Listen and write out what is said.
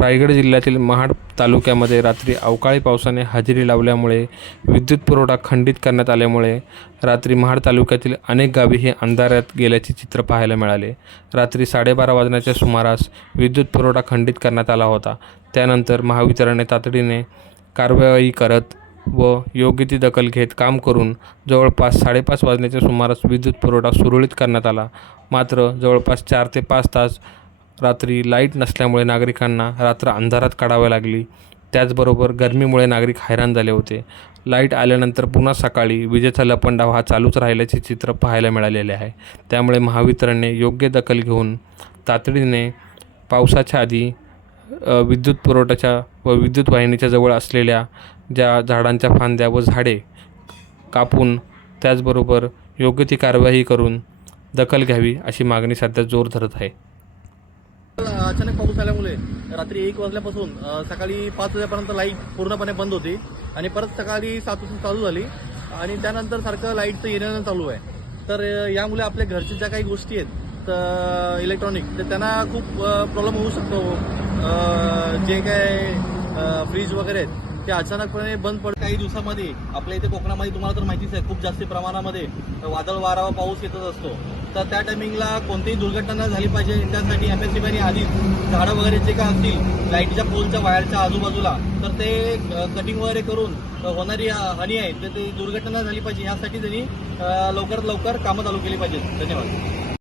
रायगड जिल्ह्यातील महाड तालुक्यामध्ये रात्री अवकाळी पावसाने हजेरी लावल्यामुळे विद्युत पुरवठा खंडित करण्यात आल्यामुळे रात्री महाड तालुक्यातील अनेक गावी हे अंधारात गेल्याचे चित्र पाहायला मिळाले. रात्री साडेबारा वाजण्याच्या सुमारास विद्युत पुरवठा खंडित करण्यात आला होता. त्यानंतर महावितरणने तातडीने कारवाई करत व योग्य ती दखल घेत काम करून जवळपास साडेपाच वाजण्याच्या सुमारास विद्युत पुरवठा सुरळीत करण्यात आला. मात्र जवळपास चार ते पाच तास रात्री लाइट नसल्यामुळे नागरिकांना रात्र अंधारात काढावी लागली. त्याचबरोबर गरमीमुळे नागरिक हैराण झाले होते. लाइट आल्यानंतर पुन्हा सकाळी विजेचा लपंडाव हा चालूच राहिल्याचे चित्र पाहायला मिळालेले आहे. त्यामुळे महावितरणने योग्य दखल घेऊन तातडीने पावसाच्या आधी विद्युत पुरवठ्याच्या व विद्युत वाहिनीच्या जवळ असलेल्या ज्या झाडांच्या फांद्या व झाडे कापून त्याचबरोबर योग्य ती कारवाई करून दखल घ्यावी अशी मागणी सध्या जोर धरत आहे. अचानक पाऊस आल्यामुळे रात्री एक वाजल्यापासून सकाळी पाच वाजेपर्यंत लाइट पूर्णपणे बंद होती आणि परत सकाळी सात वाजता चालू झाली. आणि त्यानंतर सारखं लाईटचं येणं चालू आहे. तर यामुळे आपल्या घरच्या ज्या काही गोष्टी आहेत तर इलेक्ट्रॉनिक तर त्यांना खूप प्रॉब्लेम होऊ शकतो. जे काय फ्रीज वगैरे आहेत ते अचानकपणे बंद पडत काही दिवसामध्ये आपल्या इथे कोकणामध्ये तुम्हाला तर माहितीच आहे खूप जास्त प्रमाणामध्ये वादळ वारा व पाऊस येतच असतो. तर त्या टायमिंगला कोणतीही दुर्घटना झाली पाहिजे त्यासाठी एम एस सी आधीच झाडं वगैरे जे काय असतील लाईटच्या पोलच्या वायरच्या आजूबाजूला तर ते कटिंग वगैरे करून होणारी हानी आहे. तर ते दुर्घटना झाली पाहिजे यासाठी त्यांनी लवकरात लवकर कामं चालू केली पाहिजेत. धन्यवाद.